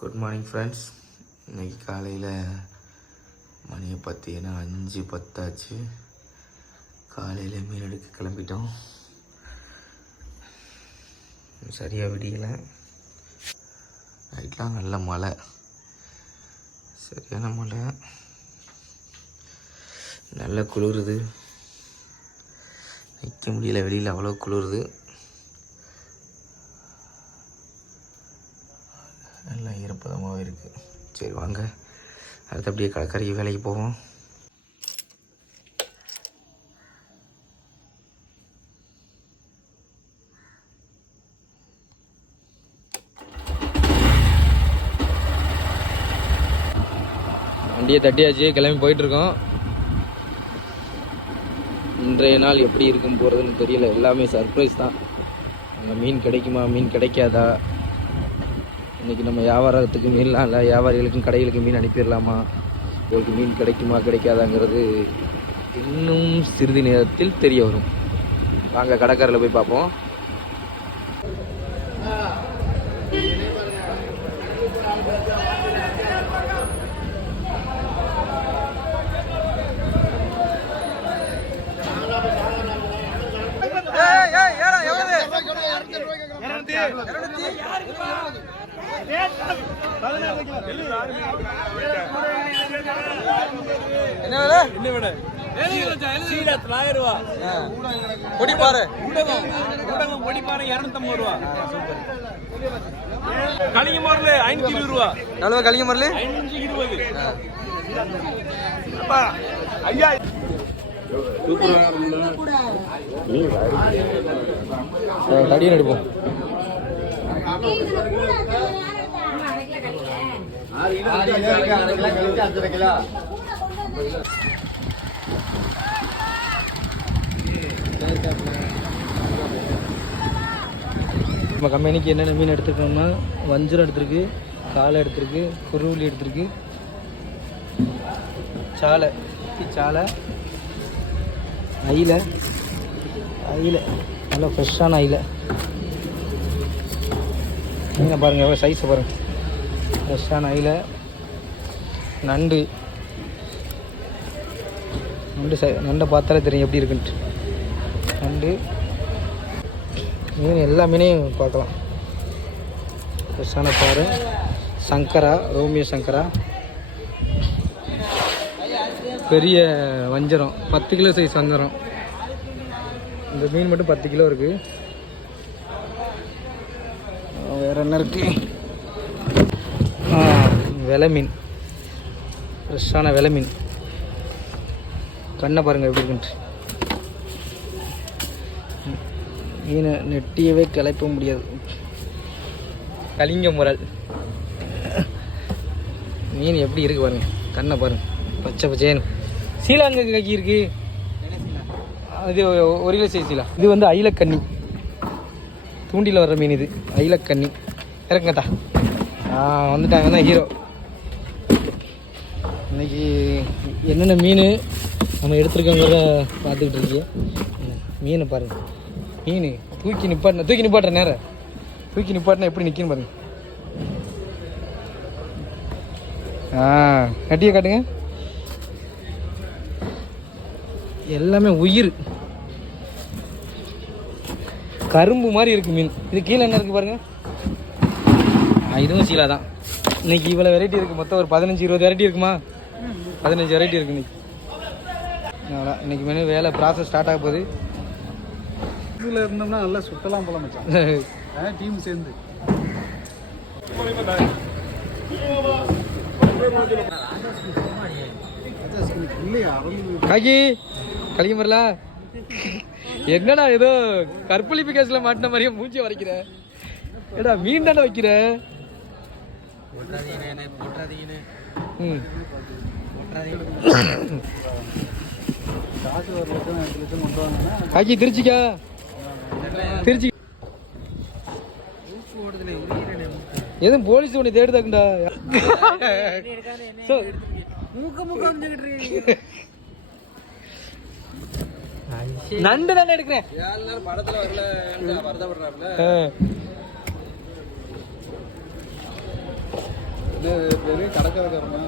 Good morning friends. இன்றைக்கி காலையில் மணியை பார்த்தீங்கன்னா 5:10 ஆச்சு. காலையில் மீன் எடுக்க கிளம்பிட்டோம். சரியாக விடியலை. நைட்லாம் நல்ல மழை, சரியான மழை, நல்லா குளிருது. நிற்க முடியல, வெளியில் அவ்வளோ குளிருது. நல்லா ஈரப்பதமாகவே இருக்குது. சரி வாங்க, அடுத்து அப்படியே கடற்கரைக்கு வேலைக்கு போவோம். வண்டியை தட்டியாச்சு, கிளம்பி போயிட்டுருக்கோம். இன்றைய நாள் எப்படி இருக்கும் போகிறதுன்னு தெரியல. எல்லாமே சர்ப்ரைஸ் தான். அங்கே மீன் கிடைக்குமா, மீன் கிடைக்காதா, இன்றைக்கி நம்ம வியாபாரத்துக்கு மீன்லாம் இல்லை, வியாபாரிகளுக்கும் கடைகளுக்கு மீன் அனுப்பிடலாமா, உங்களுக்கு மீன் கிடைக்குமா கிடைக்காதாங்கிறது இன்னும் சிறிது நேரத்தில் தெரிய வரும். வாங்க கடற்கரையில் போய் பார்ப்போம். என்ன வேலை? என்ன வேலை? பொடிப்பாறை பொடிப்பாறை 250 ரூபா. கலிங்க மரல் 520 ரூபா. எவ்வளவு கலிங்க மரல்? 520. ஐயா தடியை எடுப்போம். நம்ம கம்பெனிக்கு என்னென்ன மீன் எடுத்துருக்கோம்னா, வஞ்சரம் எடுத்துருக்கு, காலை எடுத்துருக்கு, குருவிலி எடுத்துருக்கு, சாலை சாலை, அயிலை நல்லா ஃப்ரெஷ்ஷான அயிலை. மீனை பாருங்கள், எவ்வளோ சைஸை பாருங்கள், ஃப்ரெஷ்ஷான அயிலை. நண்டு நண்டை பார்த்தாலே தெரியும் எப்படி இருக்குன்ட்டு. நண்டு மீன், எல்லா மீனையும் பார்க்கலாம். ஃப்ரெஷ்ஷான பாறை, சங்கரா, ரோமியோ சங்கரா, பெரிய வஞ்சரம் 10 கிலோ சைஸ் வஞ்சரம். இந்த மீன் மட்டும் 10 கிலோ இருக்குது. வேறு என்ன இருக்குது? வெலை மீன், ஃப்ரெஷ்ஷான வெலை மீன். கண்ணை பாருங்கள் எப்படி இருக்குன்ட்டு. மீனை நெட்டியவே கிளப்ப முடியாது. கலிங்க முரல் மீன் எப்படி இருக்குது பாருங்கள், கண்ணை பாருங்கள், பச்சை பச்சேன்னு. சீலா அங்கே கக்கி இருக்குது, அது 1 கிலோ சைஸ் சீலா. இது வந்து அயிலக்கண்ணி, தூண்டியில் வர்ற மீன். இது அயிலக்கண்ணி. இறக்குங்கத்தா, வந்துட்டாங்க தான் ஹீரோ. இன்னைக்கு என்னென்ன மீன் நம்ம எடுத்துருக்கோங்கிறத பார்த்துக்கிட்டு இருக்கீங்க. மீனை பாருங்கள், மீன் தூக்கி நிப்பாட்டுற நேரம், தூக்கி நிப்பாட்டினா எப்படி நிற்கின்னு பாருங்க. கட்டியை காட்டுங்க. எல்லாமே உயிர், கரும்பு மாதிரி இருக்கு மீன். இது கீழே என்ன இருக்கு பாருங்க, இதுவும் சீலா தான். இன்னைக்கு இவ்வளோ வெரைட்டி இருக்குது. மொத்தம் ஒரு 15-20 வெரைட்டி இருக்குமா? 15 வெரைட்டி இருக்குது இன்னைக்கு. அவ்வளோ இன்னைக்கு மெனு வேலை ப்ராசஸ் ஸ்டார்ட் ஆக போகுது. இதில் இருந்தோம்னா நல்லா சுத்தலாம் போல மச்சான், டீம் சேர்ந்து. காக்கி கலிங்க மரலா, என்னடா ஏதோ கற்பழிப்பு கேஸ்ல மாட்டின மாதிரியே மூஞ்சி வரைக்கிற. ஏடா மீன் தானே வைக்கிற? காக்கி திருச்சிக்கா, திருச்சி எதுவும் போலீஸ் உன்னை தேடுதாக்குண்டா. நண்டு தானே எடுக்கிறேன். படத்துல வரல, என்ன பேர் கடற்கரைக்காரமா